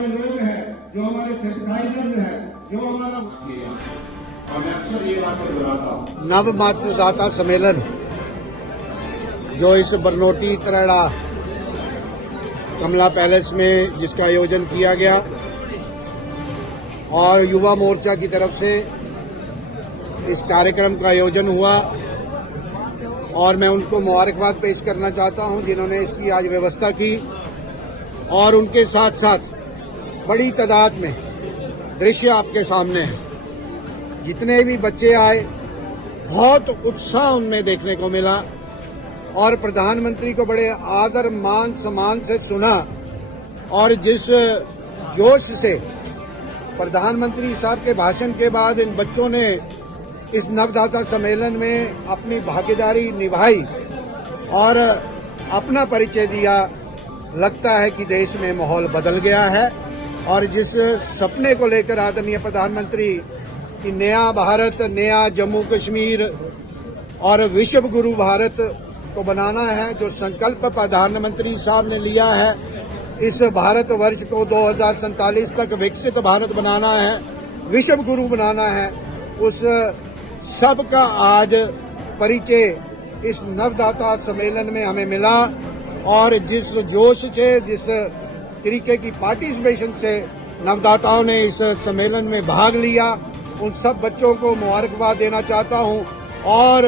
लोग हैं, जो हमारे सिंपथाइजर्स हैं, जो हमारा और मैं अक्सर ये बात दोहराता हूँ। नव मतदाता सम्मेलन जो इस बरनोटी तरड़ा कमला पैलेस में जिसका आयोजन किया गया और युवा मोर्चा की तरफ से इस कार्यक्रम का आयोजन हुआ और मैं उनको मुबारकबाद पेश करना चाहता हूं जिन्होंने इसकी आज व्यवस्था की और उनके साथ साथ बड़ी तादाद में दृश्य आपके सामने है। जितने भी बच्चे आए बहुत उत्साह उनमें देखने को मिला और प्रधानमंत्री को बड़े आदर मान सम्मान से सुना और जिस जोश से प्रधानमंत्री साहब के भाषण के बाद इन बच्चों ने इस नवदाता सम्मेलन में अपनी भागीदारी निभाई और अपना परिचय दिया, लगता है कि देश में माहौल बदल गया है और जिस सपने को लेकर आदरणीय प्रधानमंत्री कि नया भारत, नया जम्मू कश्मीर और विश्व गुरु भारत को बनाना है, जो संकल्प प्रधानमंत्री साहब ने लिया है, इस भारत वर्ष को 2047 तक विकसित भारत बनाना है, विश्व गुरु बनाना है, उस सब का आज परिचय इस नवदाता सम्मेलन में हमें मिला और जिस जोश से, जिस तरीके की पार्टिसिपेशन से नवदाताओं ने इस सम्मेलन में भाग लिया, उन सब बच्चों को मुबारकबाद देना चाहता हूं और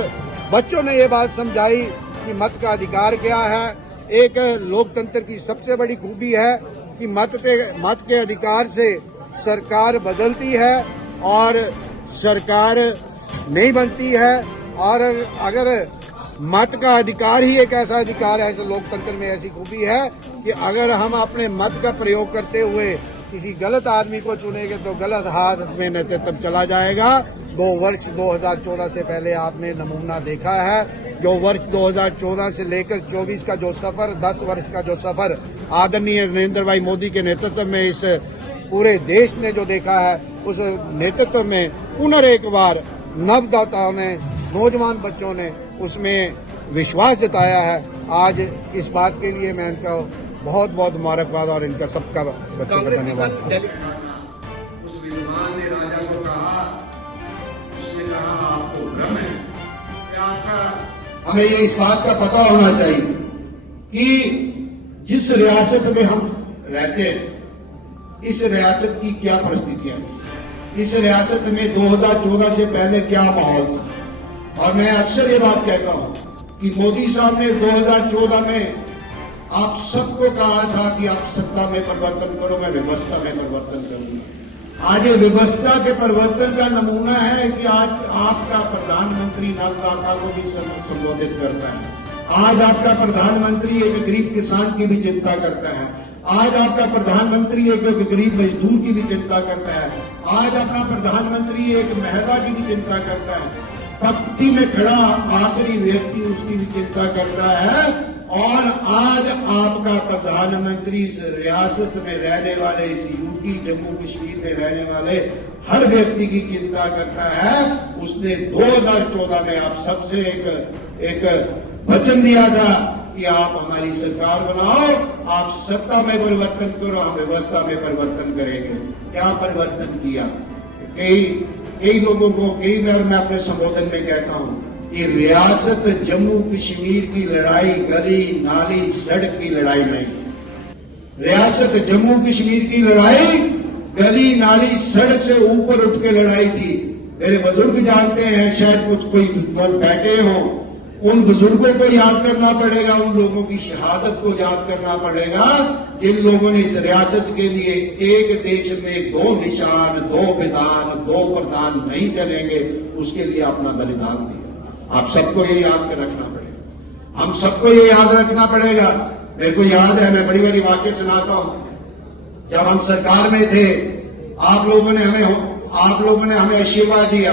बच्चों ने ये बात समझाई कि मत का अधिकार क्या है। एक लोकतंत्र की सबसे बड़ी खूबी है कि मत के अधिकार से सरकार बदलती है और सरकार नहीं बनती है और अगर मत का अधिकार ही एक ऐसा अधिकार है, लोकतंत्र में ऐसी खूबी है कि अगर हम अपने मत का प्रयोग करते हुए किसी गलत आदमी को चुनेंगे तो गलत हाथ में नेतृत्व चला जाएगा। 2 वर्ष 2014 से पहले आपने नमूना देखा है, जो वर्ष 2014 से लेकर 24 का जो सफर, 10 वर्ष का जो सफर आदरणीय नरेंद्र भाई मोदी के नेतृत्व में इस पूरे देश ने जो देखा है, उस नेतृत्व में पुनः बार नवदाताओं ने, नौजवान बच्चों ने उसमें विश्वास जताया है। आज इस बात के लिए मैं इनका बहुत बहुत मुबारकबाद और इनका सबका बच्चों का धन्यवाद। उस विद्वान ने राजा को कहा, उसने कहा आपको भ्रम है कि आपका, हमें ये इस बात का पता होना चाहिए कि जिस रियासत में हम रहते हैं, इस रियासत की क्या परिस्थितियां हैं, इस रियासत में 2014 से पहले क्या माहौल था। और मैं अक्सर ये बात कहता हूं कि मोदी साहब ने 2014 में आप सबको कहा था कि आप सत्ता में परिवर्तन करो, मैं व्यवस्था में परिवर्तन करूंगा। आज ये व्यवस्था के परिवर्तन का नमूना है कि आज आपका प्रधानमंत्री नवदाता को भी संबोधित करता है। आज आपका प्रधानमंत्री एक गरीब किसान की भी चिंता करता है। आज आपका प्रधानमंत्री एक गरीब मजदूर की भी चिंता करता है। आज अपना प्रधानमंत्री एक महिला की भी चिंता करता है। पंक्ति में खड़ा आखिरी व्यक्ति उसकी भी चिंता करता है। और आज आपका प्रधानमंत्री इस रियासत में रहने वाले, इस यूपी जम्मू कश्मीर में रहने वाले हर व्यक्ति की चिंता करता है। उसने 2014 में आप सबसे एक वचन दिया था कि आप हमारी सरकार बनाओ, आप सत्ता में परिवर्तन करो, हम व्यवस्था में परिवर्तन करेंगे। क्या परिवर्तन किया? कई लोगों को कई बार मैं अपने संबोधन में कहता हूं कि रियासत जम्मू कश्मीर की लड़ाई गली नाली सड़क की लड़ाई नहीं, रियासत जम्मू कश्मीर की लड़ाई गली नाली सड़क से ऊपर उठ के लड़ाई थी। मेरे बुजुर्ग जानते हैं, शायद कुछ कोई लोग बैठे हों, उन बुजुर्गों को याद करना पड़ेगा, उन लोगों की शहादत को याद करना पड़ेगा जिन लोगों ने इस रियासत के लिए एक देश में 2 निशान, 2 विधान, 2 प्रधान नहीं चलेंगे, उसके लिए अपना बलिदान दिया। आप सबको ये याद कर रखना पड़ेगा, हम सबको ये याद रखना पड़ेगा। मेरे को याद है, मैं बड़ी बड़ी वाक्य सुनाता हूं, जब हम सरकार में थे आप लोगों ने हमें आशीर्वाद दिया,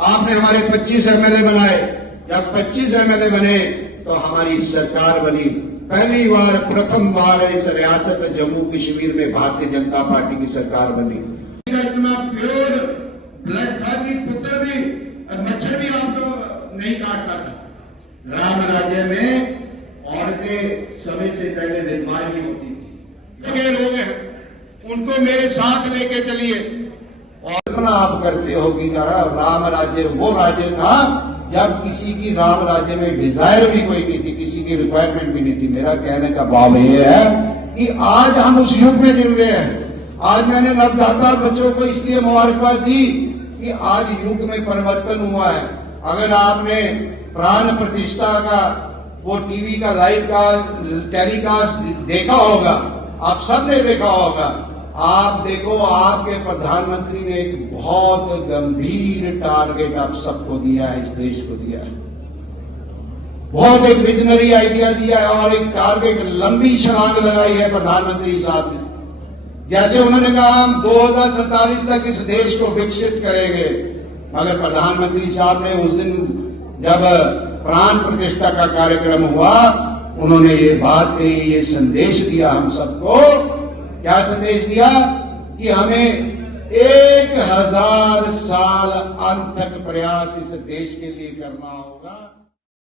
आपने हमारे 25 एमएलए बनाए। जब 25 एमएलए बने तो हमारी सरकार बनी। पहली बार, प्रथम बार इस रियासत जम्मू कश्मीर में भारतीय जनता पार्टी की सरकार बनी। इतना प्योर ब्लड था कि पुत्र भी और मच्छर भी आपको नहीं काटता था। राम राज्य में औरतें समय से पहले विधवाएं नहीं होती थी। लोग हैं उनको मेरे साथ लेके चलिए। और कल्पना आप करते हो कि राम राज्य वो राज्य था जब किसी की राम राज्य में डिजायर भी कोई नहीं थी, किसी की रिक्वायरमेंट भी नहीं थी। मेरा कहने का भाव ये है कि आज हम उस युग में जिल रहे हैं। आज मैंने नवदाता बच्चों को इसलिए मुबारकबाद दी कि आज युग में परिवर्तन हुआ है। अगर आपने प्राण प्रतिष्ठा का वो टीवी का लाइव का टेलीकास्ट देखा होगा, आप सबने देखा होगा, आप देखो आपके प्रधानमंत्री ने एक बहुत गंभीर टारगेट आप सबको दिया है, इस देश को दिया है। बहुत एक विजनरी आइडिया दिया है और एक टारगेट लंबी छलांग लगाई है प्रधानमंत्री साहब ने। जैसे उन्होंने कहा हम 2047 तक इस देश को विकसित करेंगे, मगर प्रधानमंत्री साहब ने उस दिन जब प्राण प्रतिष्ठा का कार्यक्रम हुआ, उन्होंने ये बात कही, ये संदेश दिया हम सबको। क्या संदेश दिया कि हमें 1000 साल अंत तक प्रयास इस देश के लिए करना होगा।